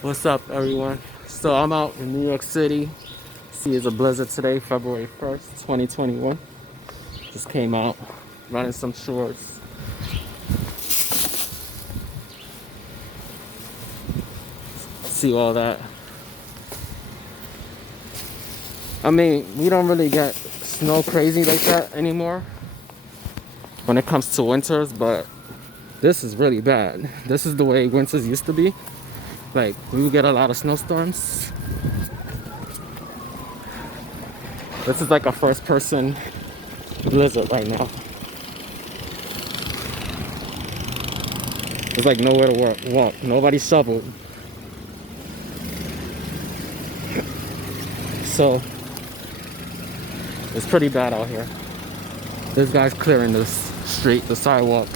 What's up, everyone? So I'm out in New York City. See, it's a blizzard today, February 1st, 2021. Just came out, running some shorts. See all that. I mean, we don't really get snow crazy like that anymore when it comes to winters, but this is really bad. This is the way winters used to be. Like, we would get a lot of snowstorms. This is like a first person blizzard right now. There's like nowhere to walk. Nobody shoveled. So it's pretty bad out here. This guy's clearing the street, the sidewalk.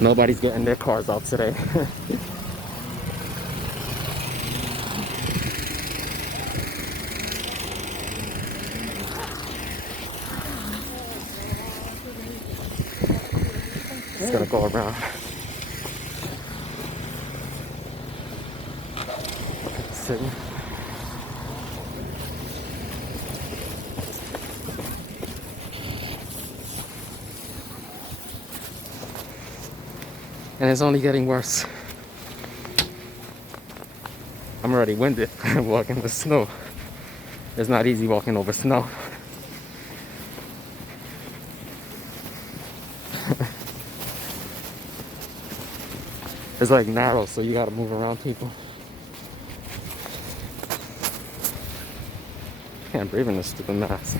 Nobody's getting their cars out today. Just gonna go around. See. And it's only getting worse. I'm already winded walking with snow. It's not easy walking over snow. It's like narrow, so you gotta move around people. Can't breathe in this stupid mask.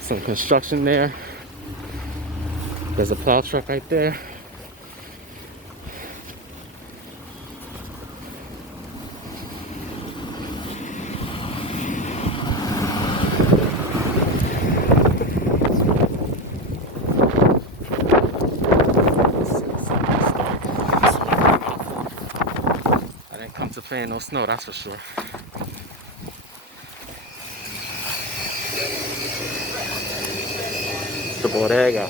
Some construction there. There's a plow truck right there. I didn't come to fan no snow, that's for sure. It's the bodega.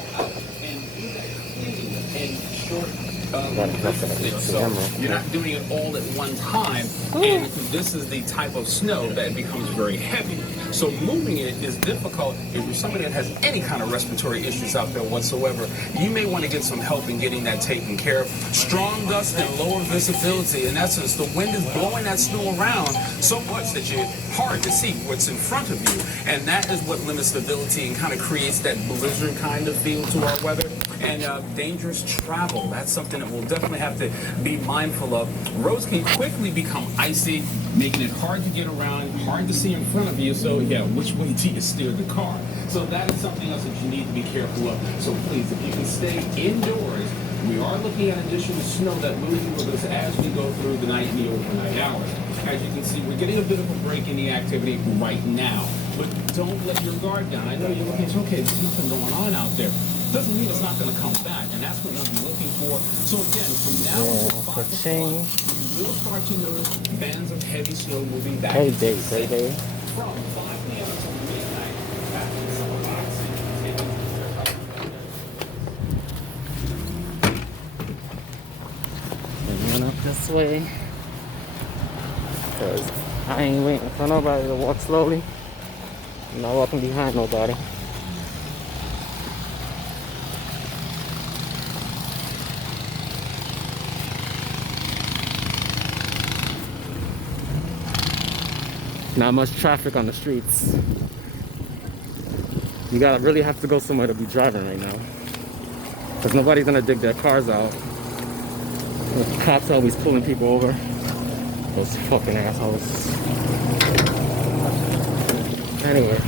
So you're not doing it all at one time, and this is the type of snow that becomes very heavy. So moving it is difficult. If you're somebody that has any kind of respiratory issues out there whatsoever, you may want to get some help in getting that taken care of. Strong dust and lower visibility. In essence, the wind is blowing that snow around so much that you're hard to see what's in front of you, and that is what limits stability and kind of creates that blizzard kind of feel to our weather. And dangerous travel, that's something that we'll definitely have to be mindful of. Roads can quickly become icy, making it hard to get around, hard to see in front of you. So yeah, which way do you steer the car? So that is something else that you need to be careful of. So please, if you can stay indoors, we are looking at additional snow that moves with us as we go through the night and the overnight hours. As you can see, we're getting a bit of a break in the activity right now. But don't let your guard down. I know you're looking, okay, there's nothing going on out there. Doesn't mean it's not going to come back, and that's what we'll be looking for. So again, from now until 5 o'clock, we will start to notice bands of heavy snow moving back. Hey, day. From 5 p.m. until midnight, back in some box. And went up this way. Because I ain't waiting for nobody to walk slowly. I'm not walking behind nobody. Not much traffic on the streets. You gotta really have to go somewhere to be driving right now. Because nobody's gonna dig their cars out. The cops always pulling people over. Those fucking assholes. Anyway.